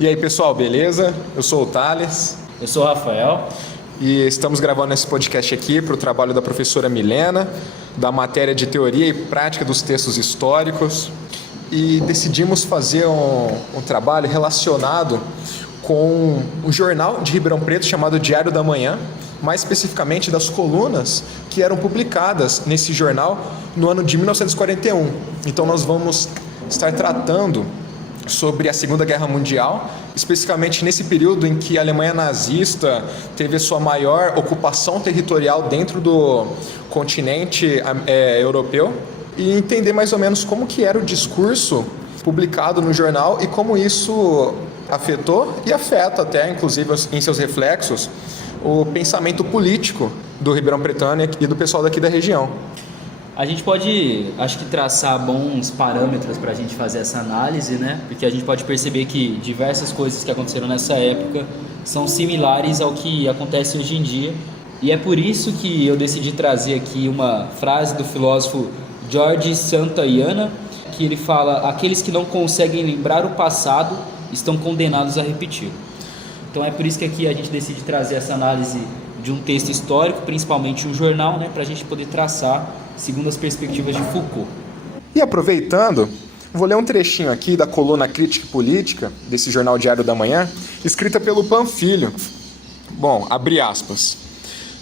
E aí, pessoal, beleza? Eu sou o Thales. Eu sou o Rafael. E estamos gravando esse podcast aqui para o trabalho da professora Milena, da matéria de Teoria e Prática dos Textos Históricos. E decidimos fazer um trabalho relacionado com um jornal de Ribeirão Preto chamado Diário da Manhã, mais especificamente das colunas que eram publicadas nesse jornal no ano de 1941. Então nós vamos estar tratando sobre a Segunda Guerra Mundial, especificamente nesse período em que a Alemanha nazista teve a sua maior ocupação territorial dentro do continente europeu, e entender mais ou menos como que era o discurso publicado no jornal e como isso afetou e afeta até, inclusive, em seus reflexos, o pensamento político do Ribeirão Pretano e do pessoal daqui da região. A gente pode, acho que, traçar bons parâmetros para a gente fazer essa análise, né? Porque a gente pode perceber que diversas coisas que aconteceram nessa época são similares ao que acontece hoje em dia. E é por isso que eu decidi trazer aqui uma frase do filósofo George Santayana, que ele fala: aqueles que não conseguem lembrar o passado estão condenados a repeti-lo. Então é por isso que aqui a gente decide trazer essa análise de um texto histórico, principalmente um jornal, né, para a gente poder traçar segundo as perspectivas de Foucault. E aproveitando, vou ler um trechinho aqui da coluna Crítica e Política, desse jornal Diário da Manhã, escrita pelo Panfilho. Bom, abre aspas.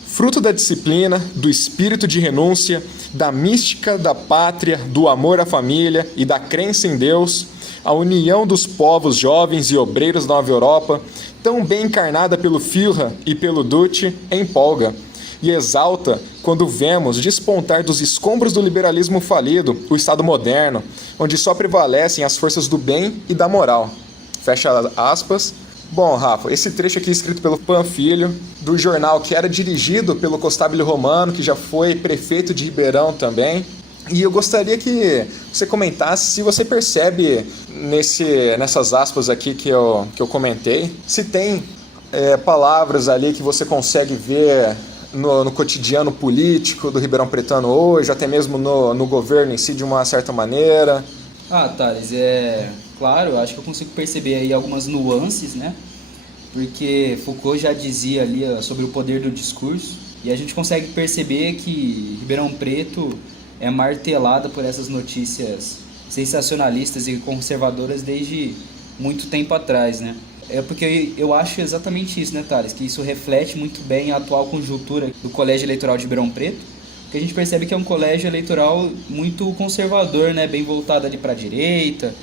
Fruto da disciplina, do espírito de renúncia, da mística da pátria, do amor à família e da crença em Deus, a união dos povos jovens e obreiros da Nova Europa, tão bem encarnada pelo Führer e pelo Duce, empolga e exalta quando vemos despontar dos escombros do liberalismo falido o Estado moderno, onde só prevalecem as forças do bem e da moral. Fecha aspas. Bom, Rafa, esse trecho aqui é escrito pelo Panfilho, do jornal que era dirigido pelo Constável Romano, que já foi prefeito de Ribeirão também. E eu gostaria que você comentasse se você percebe nessas aspas aqui que eu comentei, se tem palavras ali que você consegue ver no cotidiano político do Ribeirão Pretano hoje, até mesmo no governo em si de uma certa maneira. Thales, claro, eu acho que eu consigo perceber aí algumas nuances, né? Porque Foucault já dizia ali sobre o poder do discurso, e a gente consegue perceber que Ribeirão Preto é martelada por essas notícias sensacionalistas e conservadoras desde muito tempo atrás, né? É porque eu acho exatamente isso, né, Thales? Que isso reflete muito bem a atual conjuntura do Colégio Eleitoral de Ribeirão Preto, que a gente percebe que é um colégio eleitoral muito conservador, né? Bem voltado ali para a direita,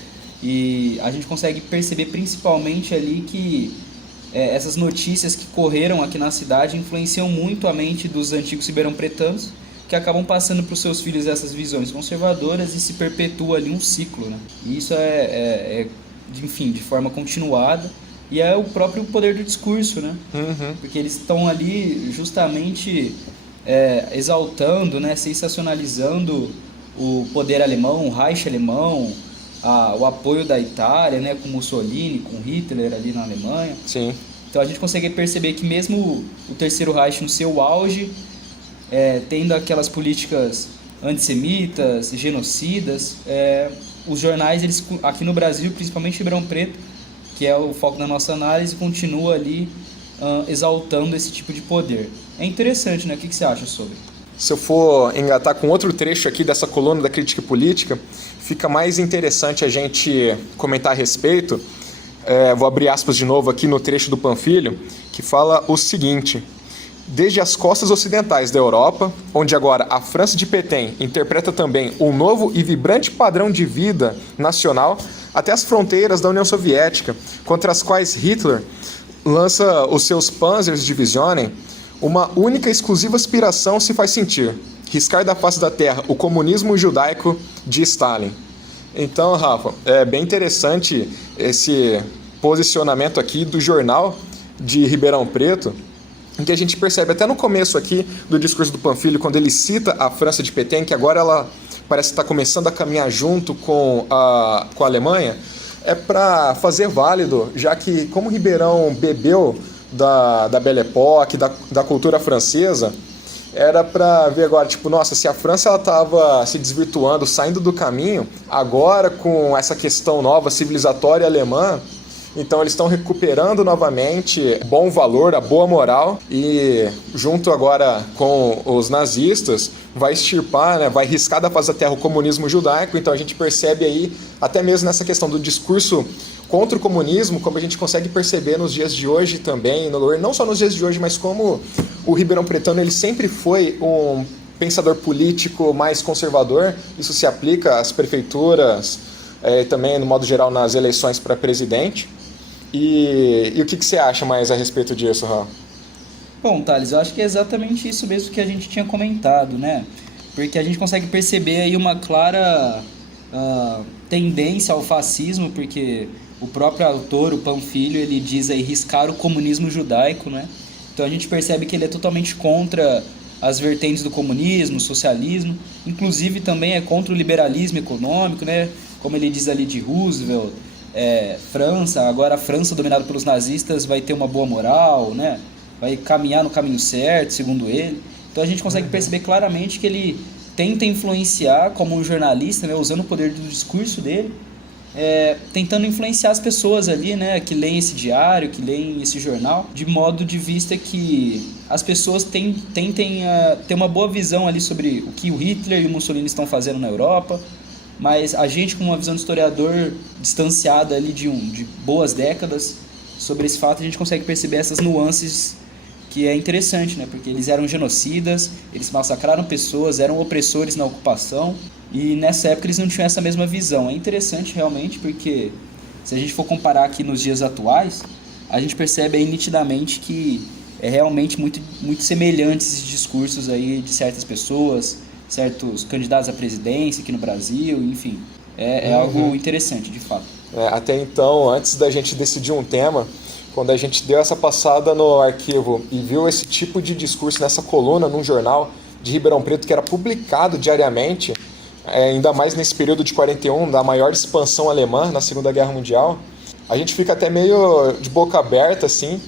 e a gente consegue perceber principalmente ali que essas notícias que correram aqui na cidade influenciam muito a mente dos antigos ribeirão-pretanos, que acabam passando para os seus filhos essas visões conservadoras e se perpetua ali um ciclo, né? E isso enfim, de forma continuada, e é o próprio poder do discurso, né? Uhum. Porque eles estão ali justamente exaltando, né, sensacionalizando o poder alemão, o Reich alemão, o apoio da Itália, né, com Mussolini, com Hitler ali na Alemanha. Sim. Então a gente consegue perceber que mesmo o Terceiro Reich no seu auge, tendo aquelas políticas antissemitas, genocidas, os jornais, eles, aqui no Brasil, principalmente Ribeirão Preto, que é o foco da nossa análise, continua ali exaltando esse tipo de poder. É interessante, né? O que você acha sobre? Se eu for engatar com outro trecho aqui dessa coluna da Crítica e Política, fica mais interessante a gente comentar a respeito. Vou abrir aspas de novo aqui no trecho do Panfilho, que fala o seguinte: desde as costas ocidentais da Europa, onde agora a França de Pétain interpreta também um novo e vibrante padrão de vida nacional, até as fronteiras da União Soviética, contra as quais Hitler lança os seus Panzerdivisionen, uma única e exclusiva aspiração se faz sentir: riscar da face da terra o comunismo judaico de Stalin. Então, Rafa, é bem interessante esse posicionamento aqui do jornal de Ribeirão Preto, em que a gente percebe até no começo aqui do discurso do Panfilho, quando ele cita a França de Pétain, que agora ela parece estar começando a caminhar junto com a Alemanha, é para fazer válido, já que como Ribeirão bebeu da Belle Époque, da cultura francesa, era para ver agora, tipo, nossa, se a França estava se desvirtuando, saindo do caminho, agora com essa questão nova, civilizatória alemã, Então eles estão recuperando novamente bom valor, a boa moral, e junto agora com os nazistas vai extirpar, né, vai riscar da face da terra o comunismo judaico. Então a gente percebe aí, até mesmo nessa questão do discurso contra o comunismo, como a gente consegue perceber nos dias de hoje também, não só nos dias de hoje, mas como o Ribeirão Pretano ele sempre foi um pensador político mais conservador. Isso se aplica às prefeituras, também no modo geral nas eleições para presidente. E o que você acha mais a respeito disso, Raul? Bom, Thales, eu acho que é exatamente isso mesmo que a gente tinha comentado, né? Porque a gente consegue perceber aí uma clara tendência ao fascismo, porque o próprio autor, o Panfilho, ele diz aí riscar o comunismo judaico, né? Então a gente percebe que ele é totalmente contra as vertentes do comunismo, socialismo, inclusive também é contra o liberalismo econômico, né? Como ele diz ali de Roosevelt, França, agora a França dominada pelos nazistas vai ter uma boa moral, né? Vai caminhar no caminho certo, segundo ele. Então a gente consegue perceber claramente que ele tenta influenciar como um jornalista, né? Usando o poder do discurso dele, tentando influenciar as pessoas ali, né? Que leem esse diário, que leem esse jornal, de modo de vista que as pessoas tentem ter uma boa visão ali sobre o que o Hitler e o Mussolini estão fazendo na Europa. Mas a gente, com uma visão de historiador distanciada ali de boas décadas sobre esse fato, a gente consegue perceber essas nuances, que é interessante, né? Porque eles eram genocidas, eles massacraram pessoas, eram opressores na ocupação, e nessa época eles não tinham essa mesma visão. É interessante realmente, porque se a gente for comparar aqui nos dias atuais, a gente percebe aí nitidamente que é realmente muito, muito semelhante esses discursos aí de certas pessoas, certos candidatos à presidência aqui no Brasil, enfim, é algo interessante, de fato. Até então, antes da gente decidir um tema, quando a gente deu essa passada no arquivo e viu esse tipo de discurso nessa coluna, num jornal de Ribeirão Preto, que era publicado diariamente, ainda mais nesse período de 41, da maior expansão alemã na Segunda Guerra Mundial, a gente fica até meio de boca aberta, assim,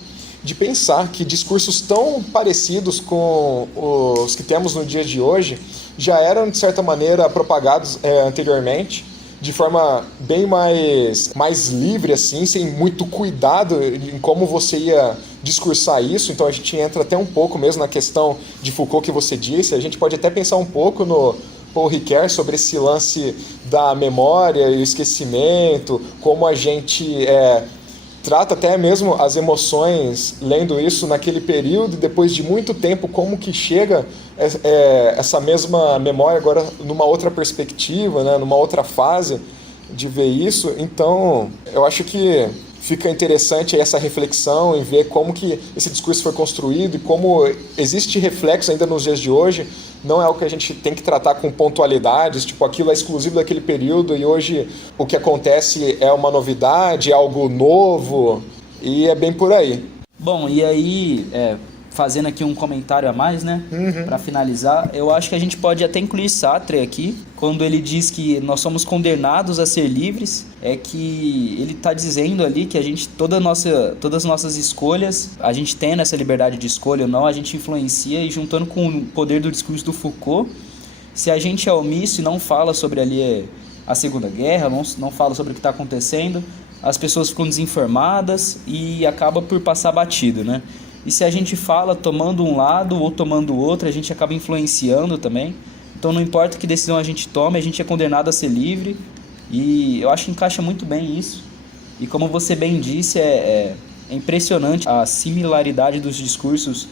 de pensar que discursos tão parecidos com os que temos no dia de hoje já eram, de certa maneira, propagados anteriormente, de forma bem mais livre, assim, sem muito cuidado em como você ia discursar isso. Então a gente entra até um pouco mesmo na questão de Foucault que você disse. A gente pode até pensar um pouco no Paul Ricoeur sobre esse lance da memória e o esquecimento, como a gente trata até mesmo as emoções lendo isso naquele período, e depois de muito tempo como que chega essa mesma memória agora numa outra perspectiva, né, numa outra fase de ver isso. Então eu acho que fica interessante essa reflexão em ver como que esse discurso foi construído e como existe reflexo ainda nos dias de hoje. Não é algo que a gente tem que tratar com pontualidades, tipo, aquilo é exclusivo daquele período e hoje o que acontece é uma novidade, é algo novo, e é bem por aí. Bom, e aí, fazendo aqui um comentário a mais, né, para finalizar, eu acho que a gente pode até incluir Sartre aqui, quando ele diz que nós somos condenados a ser livres, é que ele está dizendo ali que a gente, todas as nossas escolhas, a gente tendo essa liberdade de escolha ou não, a gente influencia, e juntando com o poder do discurso do Foucault, se a gente é omisso e não fala sobre ali a Segunda Guerra, não fala sobre o que está acontecendo, as pessoas ficam desinformadas e acaba por passar batido, né? E se a gente fala tomando um lado ou tomando o outro, a gente acaba influenciando também. Então não importa que decisão a gente tome, a gente é condenado a ser livre. E eu acho que encaixa muito bem isso. E como você bem disse, é impressionante a similaridade dos discursos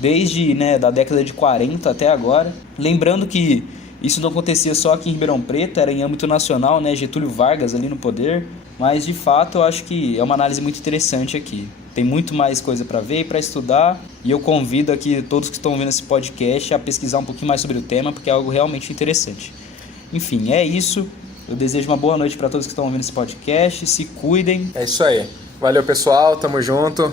desde da década de 40 até agora. Lembrando que isso não acontecia só aqui em Ribeirão Preto, era em âmbito nacional, né? Getúlio Vargas ali no poder. Mas de fato eu acho que é uma análise muito interessante aqui. Tem muito mais coisa para ver e para estudar, e eu convido aqui todos que estão vendo esse podcast a pesquisar um pouquinho mais sobre o tema, porque é algo realmente interessante. Enfim, é isso. Eu desejo uma boa noite para todos que estão ouvindo esse podcast. Se cuidem. É isso aí. Valeu, pessoal. Tamo junto.